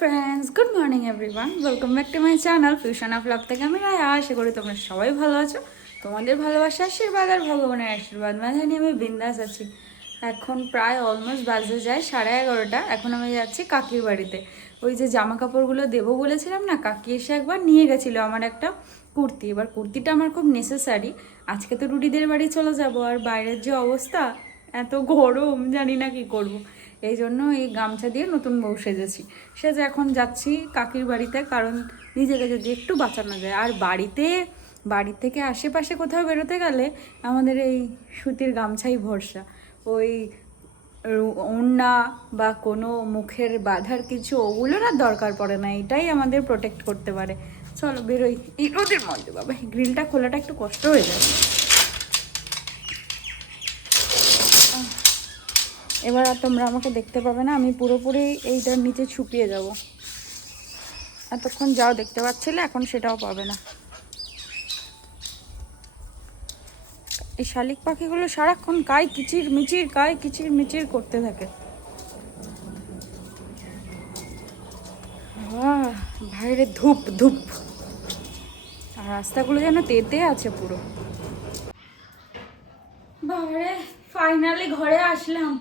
Friends good morning everyone welcome back to my channel fusion of love থেকে আমি রায়া। আশা করি তোমরা সবাই ভালো আছো। তোমাদের ভালোবাসা, আশীর্বাদ আর ভগবানের আশীর্বাদ মাঝানি আমি বিন্দাস আছি। এখন প্রায় অলমোস্ট বাজে যায়, সাড়ে এগারোটা। এখন আমি যাচ্ছি কাকির বাড়িতে। ওই যে জামা কাপড়গুলো দেবো বলেছিলাম না, কাকি এসে একবার নিয়ে গেছিল আমার একটা কুর্তি। এবার কুর্তিটা আমার খুব নেসেসারি আজকে তো রুডিদের বাড়ি চলে যাব। আর বাইরের যে অবস্থা, এত গরম, জানি না কি করব। এই জন্য এই গামছা দিয়ে নতুন বউ সেজেছি। সেজে এখন যাচ্ছি কাকির বাড়িতে, কারণ নিজেকে যদি একটু বাঁচানো যায়। আর বাড়িতে, বাড়ি থেকে আশেপাশে কোথাও বেরোতে গেলে আমাদের এই সুতির গামছাই ভরসা। ওই ওড়না বা কোনো মুখের বাঁধার কিছু ওগুলোর আর দরকার পড়ে না, এটাই আমাদের প্রোটেক্ট করতে পারে। চলো বেরোই। এই রোদের মধ্যে বাবা গ্রিলটা খোলাটা একটু কষ্ট হয়ে যায়। এবার আর তোমরা আমাকে দেখতে পাবে না, আমি পুরোপুরি এইটার নিচে ছুপিয়ে যাব। এতক্ষণ যাও দেখতে পাচ্ছিলে, এখন সেটাও পাবে না। এই শালিক পাখিগুলো সারাক্ষণ কায় কিচির মিচির কায় কিচির মিচির করতে থাকে। বাইরে ধূপ ধূপ। আর রাস্তাগুলো যেন তেতে আছে পুরো। বাবারে ফাইনালি ঘরে আসলাম।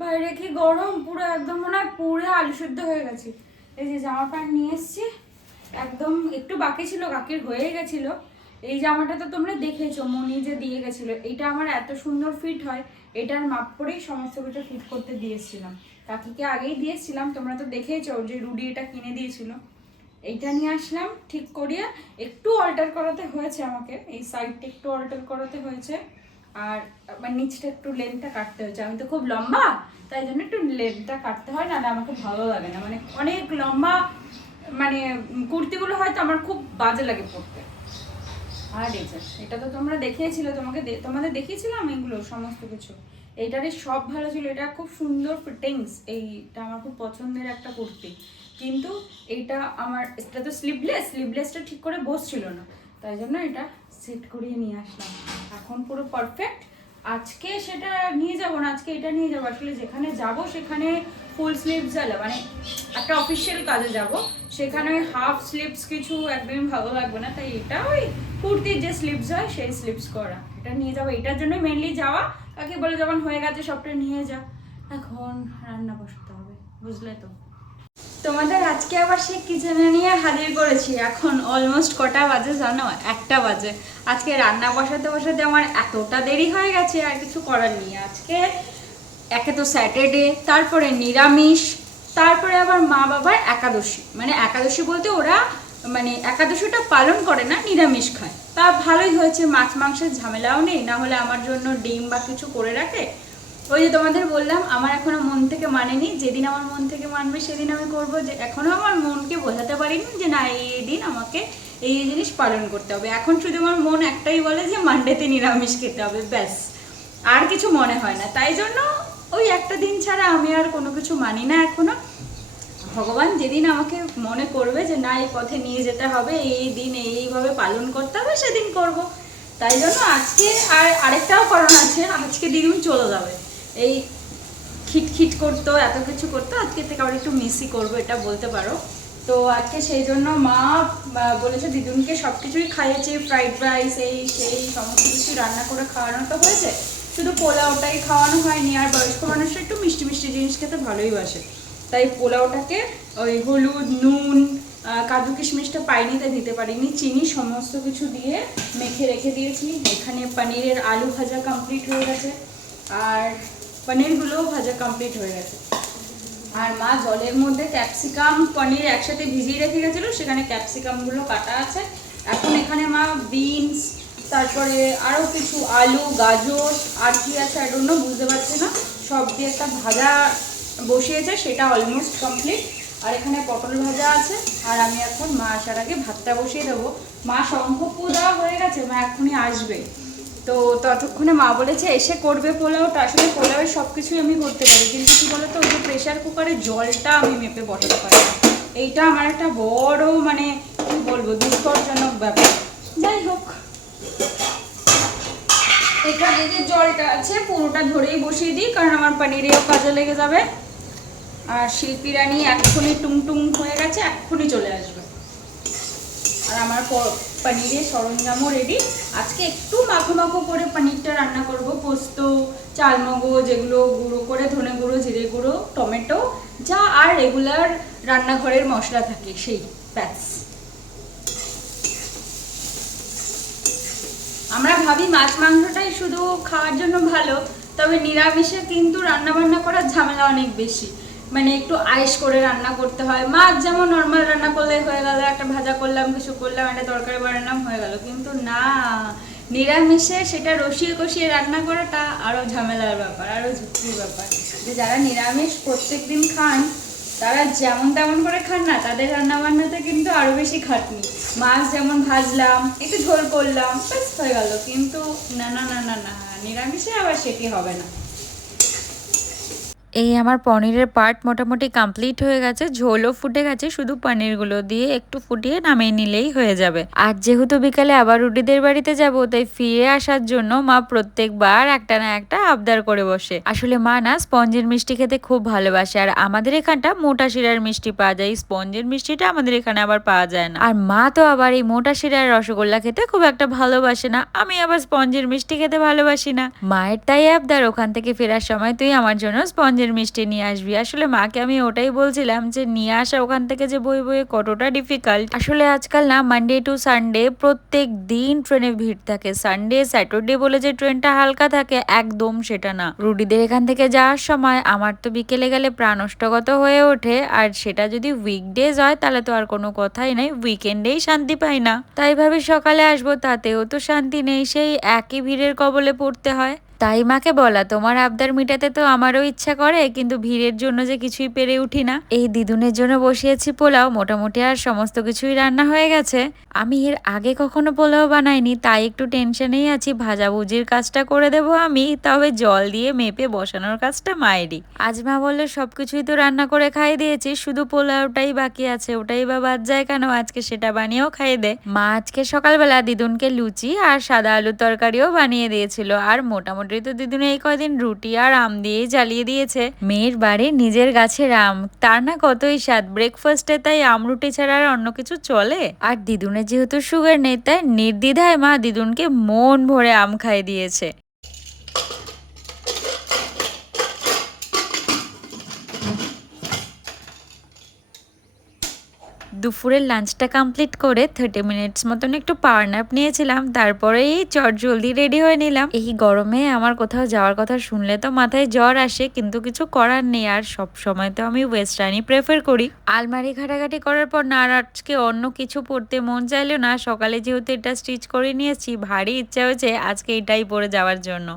বাইরে কি গরম? পুরো একদম মনে হয় পুরো আলু সেদ্ধ হয়ে গেছে। এই যে জামা প্যান্ট নিয়ে এসছি। একদম একটু বাকি ছিল, কাকির হয়ে গেছিল। এই জামাটা তো তোমরা দেখেছ, মনি যে দিয়ে গেছিল। এটা আমার এত সুন্দর ফিট হয়, এটার মাপ করেই সমস্ত কিছু ফিট করতে দিয়েছিলাম। কাকিকে আগেই দিয়েছিলাম, তোমরা তো দেখেছ যে রুডি এটা কিনে দিয়েছিল। এইটা নিয়ে আসলাম, ঠিক করিয়ে একটু অল্টার করাতে হয়েছে আমাকে। এই সাইডটা একটু অল্টার করাতে হয়েছে। আর মানে নিচটা একটু লেন্থটা কাটতে হয়েছে। আমি তো খুব লম্বা, তাই জন্য একটু লেন্থটা কাটতে হয়, নাহলে আমাকে ভালো লাগে না। মানে অনেক লম্বা মানে কুর্তিগুলো হয়তো আমার খুব বাজে লাগে পরতে। আর যে, এটা তো তোমরা দেখিয়েছিলে, তোমাকে তোমাদের দেখিয়েছিলাম এগুলো, সমস্ত কিছু। এইটারই সব ভালো ছিল। এটা খুব সুন্দর ফিটিংস। এইটা আমার খুব পছন্দের একটা কুর্তি। কিন্তু এইটা আমার, এটা তো স্লিভলেস স্লিভলেসটা ঠিক করে বসছিল না। তাই জন্য এটা সেট করিয়ে নিয়ে আসলাম। এখন পুরো পারফেক্ট আজকে সেটা নিয়ে যাব না, আজকে এটা নিয়ে যাব। আসলে যেখানে যাব সেখানে ফুল স্লিভস জ্বালা মানে একটা অফিসিয়াল কাজে যাব। সেখানে হাফ স্লিভস কিছু একদমই ভালো লাগবে না, তাই এটা ওই কুর্তির যে স্লিভস হয়, সেই স্লিভস করা। এটা নিয়ে যাব। এটার জন্য মেনলি যাওয়া। তাকে বলে যখন হয়ে গেছে সবটা নিয়ে যা। এখন রান্না বসাতে হবে, বুঝলে তো? তোমাদের আজকে আবার সেই কিচেনে নিয়ে হাজির করেছি। এখন অলমোস্ট কটা বাজে জানো? একটা বাজে। আজকে রান্না বসাতে বসাতে আমার এতটা দেরি হয়ে গেছে, আর কিছু করার নেই। আজকে একে তো স্যাটারডে তারপরে নিরামিষ, তারপরে আবার মা বাবার একাদশী। মানে একাদশী বলতে ওরা মানে একাদশীটা পালন করে না, নিরামিষ খায়। তা ভালোই হয়েছে, মাছ মাংসের ঝামেলাও নেই। না হলে আমার জন্য ডিম বা কিছু করে রাখে ওই যে তোমাদের বললাম, আমার এখনও মন থেকে মানেনি, যেদিন আমার মন থেকে মানবে সেদিন আমি করব, যে এখনও আমার মনকে বোঝাতে পারিনি যে না, এই দিন আমাকে এই জিনিস পালন করতে হবে। এখন শুধু আমার মন একটাই বলে যে মানডেতে নিরামিষ খেতে হবে, ব্যাস। আর কিছু মনে হয় না। তাই জন্য ওই একটা দিন ছাড়া আমি আর কোনো কিছু মানি না এখনও। ভগবান যেদিন আমাকে মনে করবে যে না, এই পথে নিয়ে যেতে হবে, এই দিন এইভাবে পালন করতে হবে, সেদিন করব। তাই জন্য আজকে আর আরেকটাও কারণ আছে, আজকে দিন চলে যাবে। এই খিটখিট করতো, এত কিছু করতো, আজকে থেকে আবার একটু মিসই করব, এটা বলতে পারো। তো আজকে সেই জন্য মা বলেছে, দিদুনকে সব কিছুই খাইয়েছে ফ্রাইড রাইস এই সেই সমস্ত কিছু রান্না করে খাওয়ানো তো হয়েছে। শুধু পোলাওটাই খাওয়ানো হয়নি, আর বয়স্ক মানুষরা একটু মিষ্টি মিষ্টি জিনিস খেতে ভালোই বাসে। তাই পোলাওটাকে ওই হলুদ, নুন কাজু কিশমিশটা পাইনি তাই দিতে পারিনি। চিনি সমস্ত কিছু দিয়ে মেখে রেখে দিয়েছি। এখানে পনিরের আলু ভাজা কমপ্লিট হয়ে গেছে। আর পনিরগুলোও ভাজা কমপ্লিট হয়ে গেছে। আর মা জলের মধ্যে ক্যাপসিকাম পনির একসাথে ভিজিয়ে রেখে গেছিল, সেখানে ক্যাপসিকামগুলো কাটা আছে। এখন এখানে মা বিনস তারপরে আরও কিছু আলু, গাজর, আর কি আছে আর অন্য বুঝতে পারছি না। সব দিয়ে একটা ভাজা বসিয়েছে, সেটা অলমোস্ট কমপ্লিট আর এখানে পটল ভাজা আছে, আর আমি এখন মা আসার আগে ভাতটা বসিয়ে দেবো। মা শঙ্খপু দেওয়া হয়ে গেছে, মা এখনই আসবে। তো ততক্ষণে মা বলেছে, এসে করবে পোলাওটা আসলে পোলাওয়ের সব কিছুই আমি করতে পারি। কিন্তু কি বলতো, ওই যে প্রেশার কুকারে জলটা আমি মেপে বসাতে পারি এইটা আমার একটা বড় মানে কি বলব দুষ্করজনক ব্যাপার। যাই হোক, এখানে যে জলটা আছে, পুরোটা ধরেই বসিয়ে দিই, কারণ আমার পনিরেও কাজে লেগে যাবে। আর শিল্পী রানী এক্ষুনি টুংটুং হয়ে গেছে, এক্ষুনি চলে আসবে। আর আমার পনিরের সরঞ্জামও রেডি আজকে একটু মাখো মাখো করে পনিরটা রান্না করব। পোস্ত, চালমগজ, এগুলো গুঁড়ো করে ধনে গুঁড়ো, জিরে গুঁড়ো, টমেটো, যা আর রেগুলার রান্নাঘরের মশলা থাকে সেই, ব্যাস। আমরা ভাবি মাছ মাংসটাই শুধু খাওয়ার জন্য ভালো, তবে নিরামিষে কিন্তু রান্না বান্না করার ঝামেলা অনেক বেশি। মানে একটু আয়েস করে রান্না করতে হয়। মাছ যেমন নর্মাল রান্না করলে হয়ে গেল, একটা ভাজা করলাম, কিছু করলাম, একটা তরকারি বানালাম, হয়ে গেল। কিন্তু না, নিরামিষে সেটা রসিয়ে কষিয়ে রান্না করাটা আরও ঝামেলার ব্যাপার আরও ঝুঁকির ব্যাপার। যে যারা নিরামিষ প্রত্যেক দিন খান, তারা যেমন তেমন করে খান না, তাদের রান্না বান্নাতে কিন্তু আরও বেশি খাটনি। মাছ যেমন ভাজলাম, একটু ঝোল করলাম, ব্যাস হয়ে গেল। কিন্তু না না না না না, নিরামিষে আবার সেটি হবে না। এই আমার পনিরের পার্ট মোটামুটি কমপ্লিট হয়ে গেছে, ঝোলও ফুটে গেছে, শুধু পনিরগুলো দিয়ে একটু ফুটিয়ে নামিয়ে নিলেই হয়ে যাবে। আর যেহেতু বিকালে আবার রুটিদের বাড়িতে যাব, তাই ফিরে আসার জন্য মা প্রত্যেকবার একটা না একটা আবদার করে বসে। আসলে মা না স্পঞ্জের মিষ্টি খেতে খুব ভালোবাসে, আর আমাদের এখানটা মোটা শিরার মিষ্টি পাওয়া যায়। স্পঞ্জের মিষ্টিটা আমাদের এখানে আবার পাওয়া যায় না। আর মা তো আবার এই মোটা শিরার রসগোল্লা খেতে খুব একটা ভালোবাসে না, আমি আবার স্পঞ্জের মিষ্টি খেতে ভালোবাসি না। মায়ের তাই আবদার, ওখান থেকে ফেরার সময় তুই আমার জন্য স্পঞ্জের মিষ্টি নিয়ে আসবি। আসলে মাকে আমি ওটাই বলছিলাম যে, নিয়ে আসা ওখান থেকে যে বই বইয়ে কতটা ডিফিকাল্ট আসলে আজকাল না মানডে টু সানডে প্রত্যেক দিন ট্রেনে ভিড় থাকে। সানডে স্যাটারডে বলে যে ট্রেনটা হালকা থাকে, একদম সেটা না। রুডিদের এখান থেকে যাওয়ার সময় আমার তো বিকেলে গেলে প্রাণষ্টগত হয়ে ওঠে। আর সেটা যদি উইকডেজ হয়, তাহলে তো আর কোনো কথাই নাই। উইকেন্ডেই শান্তি পাই না। তাই ভাবি সকালে আসব, তাতেও তো শান্তি নেই। সেই একই ভিড়ের কবলে পড়তে হয়। তাই মাকে বলা, তোমার আবদার মিটাতে তো আমারও ইচ্ছা করে, কিন্তু ভিড়ের জন্য যে কিছুই পেরে উঠি না। এই দিদুনের জন্য বসিয়েছি পোলাও, মোটামুটি আর সমস্ত কিছুই রান্না হয়ে গেছে। আমি এর আগে কখনো পোলাও বানাইনি, তাই একটু টেনশনেই আছি। ভাজাভুজির কাজটা করে দেব আমি, তবে জল দিয়ে মেপে বসানোর কাজটা মায়েরই আজ মা বললে, সবকিছুই তো রান্না করে খাইয়ে দিয়েছি, শুধু পোলাওটাই বাকি আছে, ওটাই বা বাদ যায় কেন? আজকে সেটা বানিয়েও খাইয়ে দে। মা আজকে সকালবেলা দিদুনকে লুচি আর সাদা আলুর তরকারিও বানিয়ে দিয়েছিল, আর মোটামুটি তো দিদুন এই কয়দিন রুটি আর আম দিয়েই জ্বালিয়ে দিয়েছে। মেয়ের বাড়ি নিজের গাছের আম, তার না কতই স্বাদ ব্রেকফাস্টে তাই আম রুটি ছাড়া আর অন্য কিছু চলে? আর দিদুনের যেহেতু সুগার নেই তাই নির্দ্বিধায় মা দিদুনকে মন ভরে আম খাইয়ে দিয়েছে। দুপুরের লাঞ্চটা কমপ্লিট করে থার্টি মিনিটস মতন একটু পাওয়ার ন্যাপ নিয়েছিলাম। তারপরে এই চট জলদি রেডি হয়ে নিলাম। এই গরমে আমার কোথাও যাওয়ার কথা শুনলে তো মাথায় জ্বর আসে, কিন্তু কিছু করার নেই। আর সব সময় তো আমি ওয়েস্টার্নই প্রেফার করি। আলমারি ঘাটাঘাটি করার পর না আজকে অন্য কিছু পরতে মন চাইলো না। সকালে যেহেতু এটা স্টিচ করে নিয়েছি, ভারী ইচ্ছা হয়েছে আজকে এটাই পরে যাওয়ার জন্য।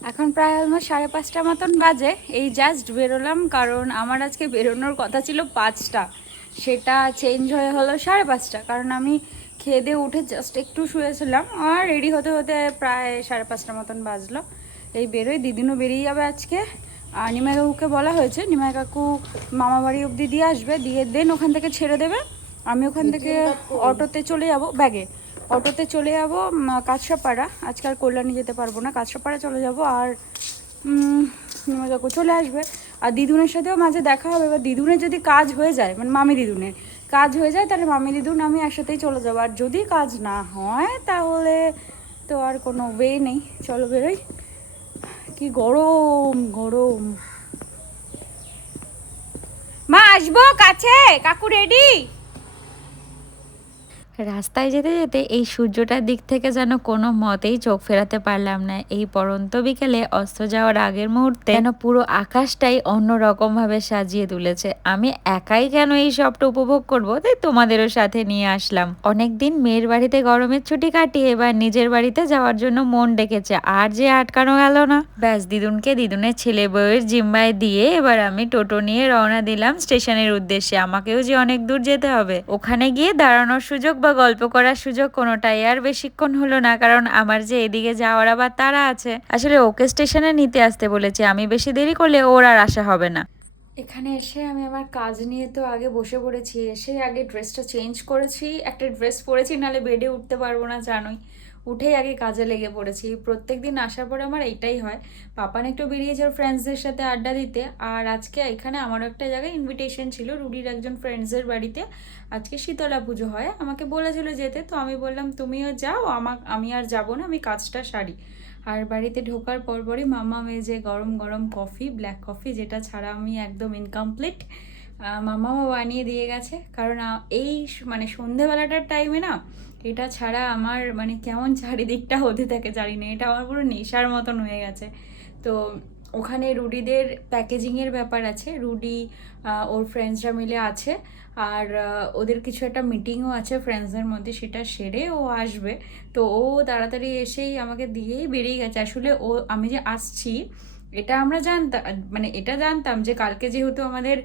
এখন প্রায় অলমোস্ট সাড়ে পাঁচটা মতন বাজে। এই জাস্ট বেরোলাম, কারণ আমার আজকে বেরোনোর কথা ছিল পাঁচটা। সেটা চেঞ্জ হয়ে হলো সাড়ে পাঁচটা। কারণ আমি খেয়ে দিয়ে উঠে জাস্ট একটু শুয়েছিলাম আর রেডি হতে হতে প্রায় সাড়ে পাঁচটা মতন বাজলো। এই বেরোয় দিদিনও বেরিয়ে যাবে আজকে। আর নিমাই কাকুকে বলা হয়েছে নিমাই কাকু মামা বাড়ি অবধি দিয়ে আসবে দিয়ে দেন ওখান থেকে ছেড়ে দেবে। আমি ওখান থেকে অটোতে চলে যাব ব্যাগে। অটোতে চলে যাব কাছরাপাড়া আজকাল কল্যাণী যেতে পারব না কাছরাপাড়া চলে যাব। আর নিমাই কাকু চলে আসবে। আর দিদুনের সাথেও মাঝে দেখা হবে। এবার দিদুনের যদি কাজ হয়ে যায় মানে মামি দিদুনের কাজ হয়ে যায়, তাহলে মামি দিদুন আমি একসাথেই চলে যাব। আর যদি কাজ না হয়, তাহলে তো আর কোনো ওয়ে নেই। চলো বেরোই। কি গরম গরম। মা, আসব কাছে? কাকু রেডি রাস্তায় যেতে যেতে এই সূর্যটার দিক থেকে যেন কোনো মতেই চোখ ফেরাতে পারলাম না। এই পরন্ত বিকেলে অস্ত যাওয়ার আগের মুহূর্তে যেন পুরো আকাশটাই অন্যরকম ভাবে সাজিয়ে তুলেছে। আমি একাই কেন এই সবটা উপভোগ করব? তাই তোমাদেরও সাথে নিয়ে আসলাম। অনেকদিন মেয়ের বাড়িতে গরমের ছুটি কাটিয়ে এবার নিজের বাড়িতে যাওয়ার জন্য মন ডেকেছে। আর যে আটকানো গেল না। ব্যাস, দিদুনকে দিদুনের ছেলে বউয়ের জিম্মায় দিয়ে এবার আমি টোটো নিয়ে রওনা দিলাম স্টেশনের উদ্দেশ্যে। আমাকেও যে অনেক দূর যেতে হবে। ওখানে গিয়ে দাঁড়ানোর সুযোগ বা গল্প করার সুযোগ কোনোটাই আর বেশিক্ষণ হলো না, কারণ আমার যে এদিকে যাওয়ার আবার তারা আছে। আসলে ওকে স্টেশনে নিতে আসতে বলেছে, আমি বেশি দেরি করলে ওর আর আসা হবে না। এখানে এসে আমি আমার কাজ নিয়ে তো আগে বসে পড়েছি, এসে আগে ড্রেসটা চেঞ্জ করেছি, একটা ড্রেস পরেছি, নাহলে বেডে উঠতে পারব না, জানোই। উঠেই আগে কাজে লেগে পড়েছি। প্রত্যেক দিন আসার পরে আমার এইটাই হয়। পাপান একটু বেরিয়েছে ফ্রেন্ডসদের সাথে আড্ডা দিতে। আর আজকে এখানে আমারও একটা জায়গায় ইনভিটেশন ছিল, রুডির একজন ফ্রেন্ডসের বাড়িতে। আজকে শীতলা পুজো হয়। আমাকে বলেছিল যেতে, তো আমি বললাম, তুমিও যাও আমাক আমি আর যাব না, আমি কাজটা সারি। আর বাড়িতে ঢোকার পরপরই মামা মেজে গরম গরম কফি ব্ল্যাক কফি যেটা ছাড়া আমি একদম ইনকমপ্লিট মামাও বানিয়ে দিয়ে গেছে। কারণ এই মানে সন্ধেবেলাটার টাইমে না, এটা ছাড়া আমার মানে কেমন চারিদিকটা হতে থাকে জানি না। এটা আমার পুরো নেশার মতন হয়ে গেছে। তো ওখানে রুডিদের প্যাকেজিংয়ের ব্যাপার আছে। রুডি ওর ফ্রেন্ডসরা মিলে আছে। আর ওদের কিছু একটা মিটিংও আছে ফ্রেন্ডসদের মধ্যে, সেটা সেরে ও আসবে। তো ও তাড়াতাড়ি এসেই আমাকে দিয়েই বেরিয়ে গেছে। আসলে ও, আমি যে আসছি এটা আমরা জানতাম মানে এটা জানতাম যে কালকে যেহেতু আমাদের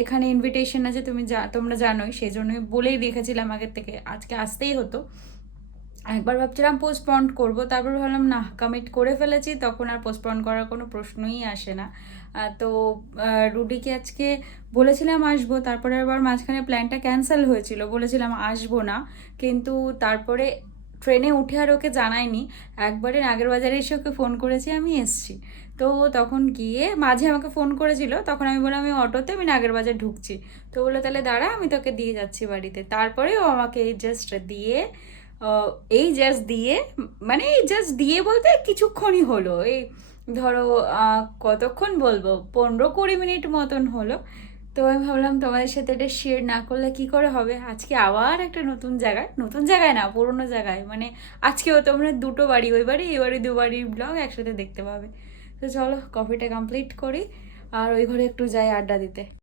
এখানে ইনভিটেশন আছে, তুমি যা, তোমরা জানোই সেই জন্যই বলেই রেখেছিলাম আগের থেকে, আজকে আসতেই হতো। একবার ভাবছিলাম পোস্টপন্ড করব, তারপর ভাবলাম, না কমিট করে ফেলেছি তখন আর পোস্টপন্ড করার কোনো প্রশ্নই আসে না। তো রুডিকে আজকে বলেছিলাম আসব, তারপরে আবার মাঝখানে প্ল্যানটা ক্যান্সেল হয়েছিল, বলেছিলাম আসব না। কিন্তু তারপরে ট্রেনে উঠে আর ওকে জানায়নি একবারে নাগের বাজারে এসে ওকে ফোন করেছি, আমি এসছি। তো তখন গিয়ে মাঝে আমাকে ফোন করেছিল, তখন আমি বললাম, আমি অটোতে, আমি নাগের বাজার ঢুকছি। তো বলল, তাহলে দাঁড়া, আমি তোকে দিয়ে যাচ্ছি বাড়িতে। তারপরে ও আমাকে এই জাস্ট দিয়ে এই জাস্ট দিয়ে মানে এই জাস্ট দিয়ে বলতে কিছুক্ষণই হলো। এই ধরো কতক্ষণ বলব? পনেরো কুড়ি মিনিট মতন হলো। তো আমি ভাবলাম, তোমাদের সাথে এটা শেয়ার না করলে কি করে হবে? আজকে আবার একটা নতুন জায়গায় নতুন জায়গায় না, পুরোনো জায়গায়। মানে আজকেও তোমরা দুটো বাড়ি, ওই বাড়ি, এই বাড়ি, দু বাড়ির ব্লগ একসাথে দেখতে পাবে। তো চলো কফিটা কমপ্লিট করি আর ওই ঘরে একটু যাই আড্ডা দিতে।